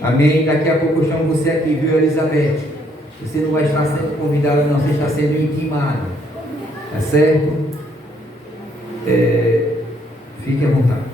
Amém? Daqui a pouco eu chamo você aqui, viu, Elizabeth? Você não vai estar sendo convidado, não, você está sendo intimado. Tá certo? Fique à vontade.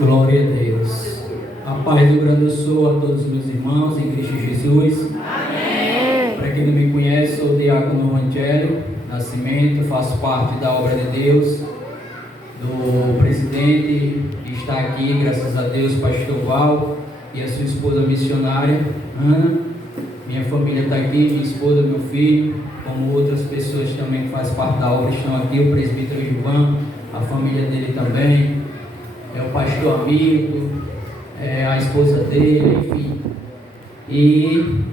Glória a Deus. A paz do grande eu sou a todos os meus irmãos em Cristo Jesus. Amém. Para quem não me conhece, sou o diácono Evangelho Nascimento, faço parte da obra de Deus, do presidente que está aqui, graças a Deus, pastor Val, e a sua esposa missionária, Ana. Minha família está aqui, minha esposa, meu filho, como outras pessoas também que fazem parte da obra estão aqui, o presbítero Gilvan, a família dele também, o pastor amigo, a esposa dele, enfim. E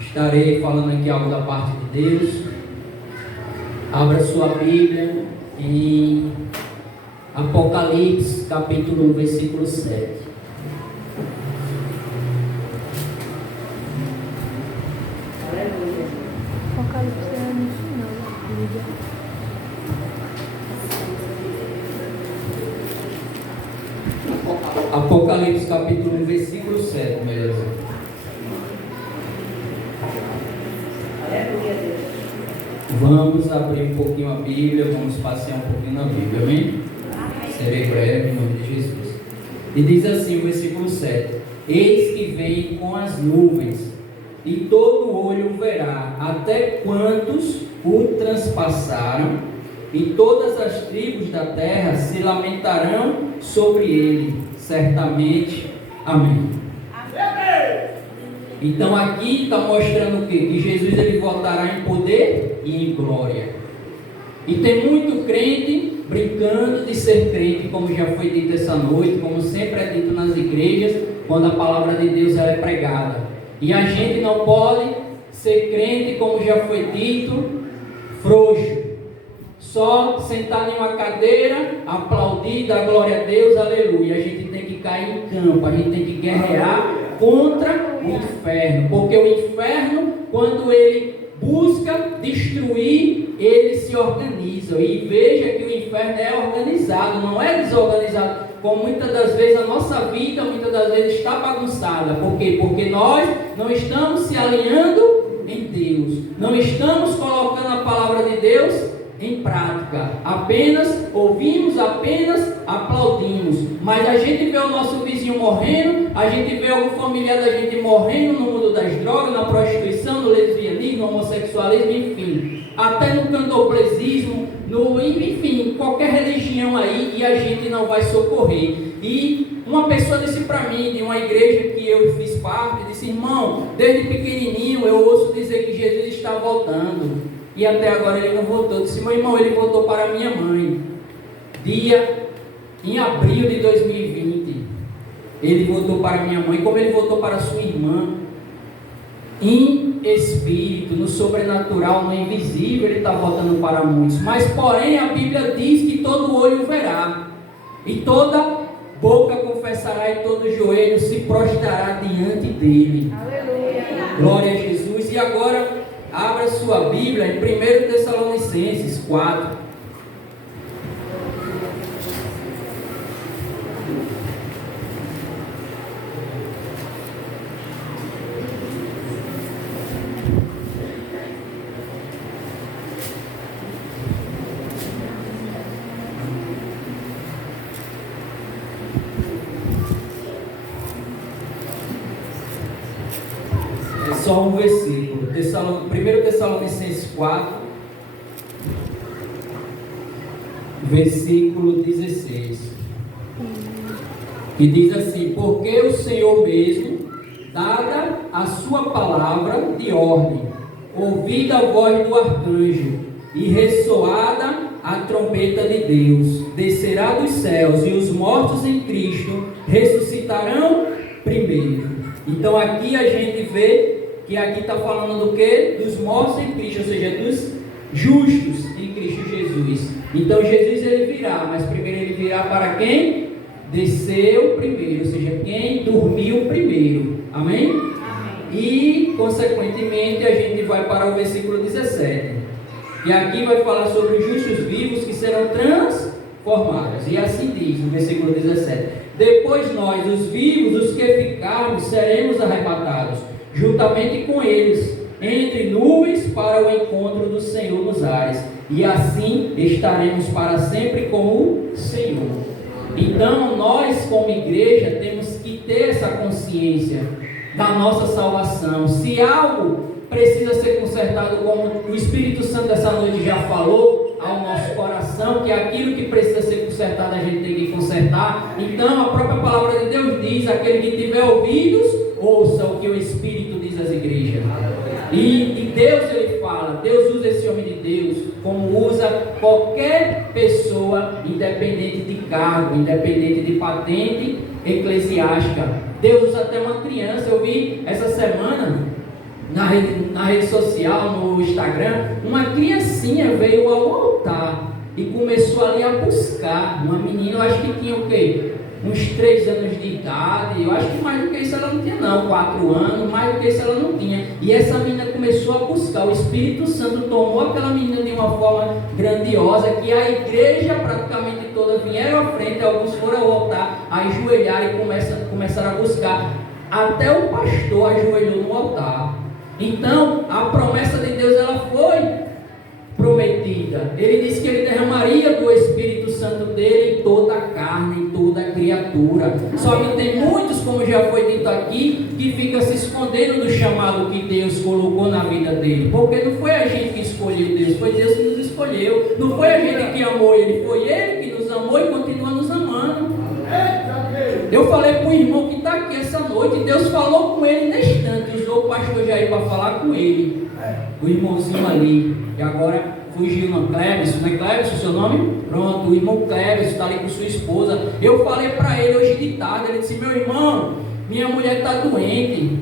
estarei falando aqui algo da parte de Deus. Abra sua Bíblia em Apocalipse, capítulo 1, versículo 7. Apocalipse é no final da Bíblia. Apocalipse, capítulo 1, versículo 7, beleza? Vamos abrir um pouquinho a Bíblia, vamos passear um pouquinho na Bíblia, amém? Serei breve, em nome de Jesus. E diz assim o versículo 7: Eis que vem com as nuvens, e todo olho o verá, até quantos o transpassaram, e todas as tribos da terra se lamentarão sobre ele, certamente. Amém. Então aqui está mostrando o quê? Que Jesus ele voltará em poder e em glória. E tem muito crente brincando de ser crente, como já foi dito essa noite, como sempre é dito nas igrejas, quando a palavra de Deus ela é pregada. E a gente não pode ser crente, como já foi dito, frouxo. Só sentar em uma cadeira, aplaudir, dar glória a Deus, aleluia. A gente tem que cair em campo, a gente tem que guerrear contra o inferno. Porque o inferno, quando ele busca destruir, ele se organiza. E veja que o inferno é organizado, não é desorganizado. Como muitas das vezes a nossa vida, muitas das vezes está bagunçada. Por quê? Porque nós não estamos se alinhando em Deus. Não estamos colocando a palavra de Deus em prática. Apenas ouvimos, apenas aplaudimos. Mas a gente vê o nosso vizinho morrendo, a gente vê algum familiar da gente morrendo no mundo das drogas, na prostituição, no lesbianismo, no homossexualismo, enfim. Até no candomblessismo, enfim, qualquer religião aí, e a gente não vai socorrer. E uma pessoa disse para mim, de uma igreja que eu fiz parte, disse: irmão, desde pequenininho eu ouço dizer que Jesus está voltando. E até agora ele não voltou. Disse: meu irmão, ele voltou para minha mãe. Em abril de 2020. Ele voltou para minha mãe, como ele voltou para sua irmã. Em espírito, no sobrenatural, no invisível, ele está voltando para muitos. Mas porém a Bíblia diz que todo olho verá, e toda boca confessará, e todo joelho se prostrará diante dele. Aleluia. Glória a Jesus. E agora abra sua Bíblia em 1 Tessalonicenses 4. É só um versículo. 1 Tessalonicenses 4, versículo 16, que diz assim: porque o Senhor mesmo, dada a sua palavra de ordem, ouvida a voz do arcanjo e ressoada a trombeta de Deus, descerá dos céus, e os mortos em Cristo ressuscitarão primeiro. Então aqui a gente vê que aqui está falando do que? Dos mortos em Cristo, ou seja, dos justos em Cristo Jesus. Então Jesus ele virá, mas primeiro ele virá para quem? Desceu primeiro, ou seja, quem dormiu primeiro. Amém? Amém. E consequentemente a gente vai para o versículo 17. E aqui vai falar sobre os justos vivos que serão transformados formadas. E assim diz no versículo 17: depois nós, os vivos, os que ficarmos, seremos arrebatados, juntamente com eles, entre nuvens para o encontro do Senhor nos ares, e assim estaremos para sempre com o Senhor. Então nós, como igreja, temos que ter essa consciência da nossa salvação. Se algo precisa ser consertado, como o Espírito Santo essa noite já falou ao nosso coração, que aquilo que precisa ser consertado a gente tem que consertar. Então a própria palavra de Deus diz: aquele que tiver ouvidos, ouça o que o Espírito diz às igrejas. E Deus, ele fala, Deus usa esse homem de Deus como usa qualquer pessoa, independente de cargo, independente de patente eclesiástica. Deus usa até uma criança. Eu vi essa semana na rede social, no Instagram, uma criancinha veio ao altar e começou ali a buscar. Uma menina, eu acho que tinha o quê? Uns 3 anos de idade. Eu acho que mais do que isso ela não tinha não, 4 anos, mais do que isso ela não tinha. E essa menina começou a buscar. O Espírito Santo tomou aquela menina de uma forma grandiosa, que a igreja praticamente toda vieram à frente, alguns foram ao altar, ajoelharam e começaram a buscar. Até o pastor ajoelhou no altar. Então, a promessa de Deus, ela foi prometida. Ele disse que ele derramaria do Espírito Santo dele em toda a carne, em toda a criatura. Só que tem muitos, como já foi dito aqui, que ficam se escondendo do chamado que Deus colocou na vida dele. Porque não foi a gente que escolheu Deus, foi Deus que nos escolheu. Não foi a gente que amou ele, foi ele que nos amou e continua nos amando. Eu falei para o irmão que está aqui essa noite, Deus falou com ele na instante, usou o pastor Jair para falar com ele, o irmãozinho ali, e agora fugiu no Cleves, não é Cleves o seu nome? Pronto, o irmão Cleves está ali com sua esposa. Eu falei para ele hoje de tarde, ele disse: meu irmão, minha mulher está doente,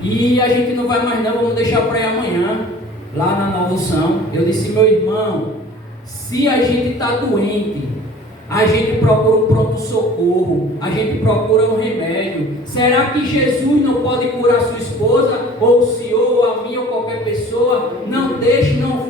e a gente não vai mais não, vamos deixar para ir amanhã, lá na Nova Unção. Eu disse: meu irmão, se a gente está doente, a gente procura um pronto-socorro, a gente procura um remédio. Será que Jesus não pode curar sua esposa, ou o senhor, ou a mim, ou qualquer pessoa? Não deixe, não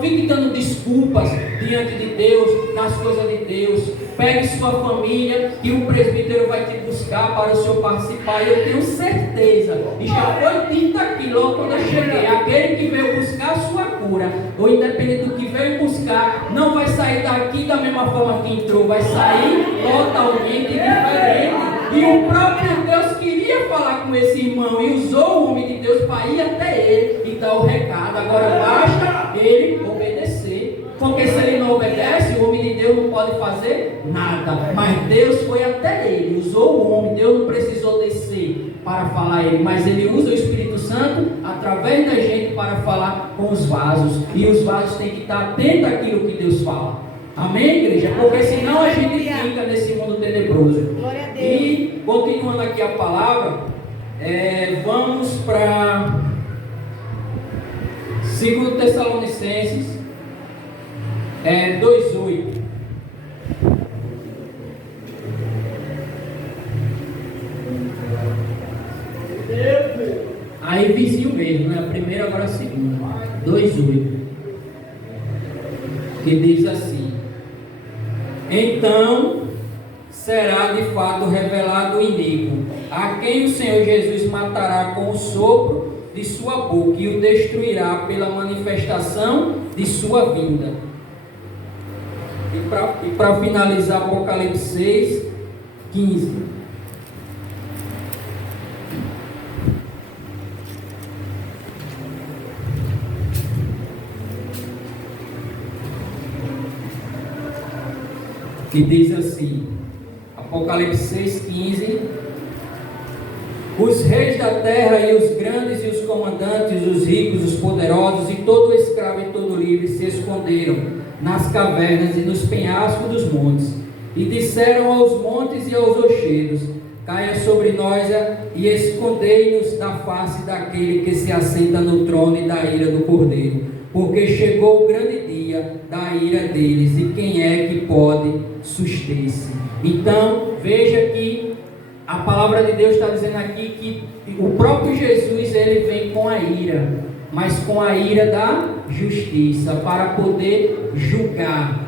fique dando desculpas diante de Deus, nas coisas de Deus. Pegue sua família, que o presbítero vai te buscar para o senhor participar. E eu tenho certeza, e já foi dito aqui logo quando eu cheguei, aquele que veio buscar a sua cura, ou independente do que veio buscar, não vai sair daqui da mesma forma que entrou, vai sair totalmente diferente. E o próprio Deus queria falar com esse irmão e usou o homem de Deus para ir até ele e dar o recado. Agora basta ele obedecer, porque se ele não obedece, o homem de Deus não pode fazer nada. Mas Deus foi até ele, usou o homem. Deus não precisou descer para falar a ele, mas ele usa o Espírito Santo através da gente para falar com os vasos. E os vasos têm que estar atentos àquilo que Deus fala. Amém, igreja? Porque senão a gente fica nesse mundo tenebroso. E continuando aqui a palavra, vamos para 2 Tessalonicenses 2:8. Aí vizinho mesmo, né? A primeira, agora a segunda. 2:8. Que diz assim: então será de fato revelado o iníquo, a quem o Senhor Jesus matará com o sopro de sua boca e o destruirá pela manifestação de sua vinda. E para finalizar, Apocalipse 6:15. Que diz assim, Apocalipse 6:15: os reis da terra e os grandes e os comandantes, os ricos, os poderosos e todo escravo e todo livre se esconderam nas cavernas e nos penhascos dos montes, e disseram aos montes e aos rochedos: caia sobre nós e escondei-nos da face daquele que se assenta no trono e da ira do Cordeiro, porque chegou o grande dia da ira deles, e quem é que pode suster-se? Então, veja que a palavra de Deus está dizendo aqui que o próprio Jesus, ele vem com a ira, mas com a ira da justiça, para poder julgar.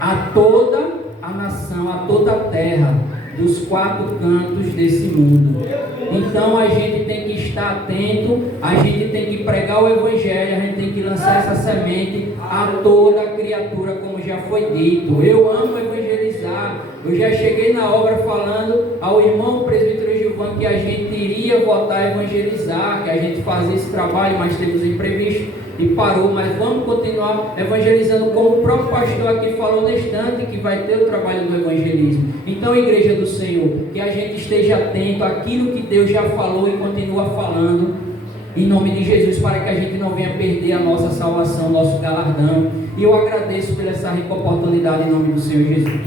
a toda a nação, a toda a terra, dos 4 cantos desse mundo. Então a gente tem que estar atento, a gente tem que pregar o Evangelho, a gente tem que lançar essa semente a toda a criatura, como já foi dito. Eu amo evangelizar. Eu já cheguei na obra falando ao irmão presbítero Gilvan que a gente iria voltar a evangelizar, que a gente fazia esse trabalho, mas temos imprevisto e parou, mas vamos continuar evangelizando, como o próprio pastor aqui falou no instante, que vai ter o trabalho do evangelismo. Então, Igreja do Senhor, que a gente esteja atento àquilo que Deus já falou e continua falando, em nome de Jesus, para que a gente não venha perder a nossa salvação, nosso galardão. E eu agradeço por essa rica oportunidade em nome do Senhor Jesus.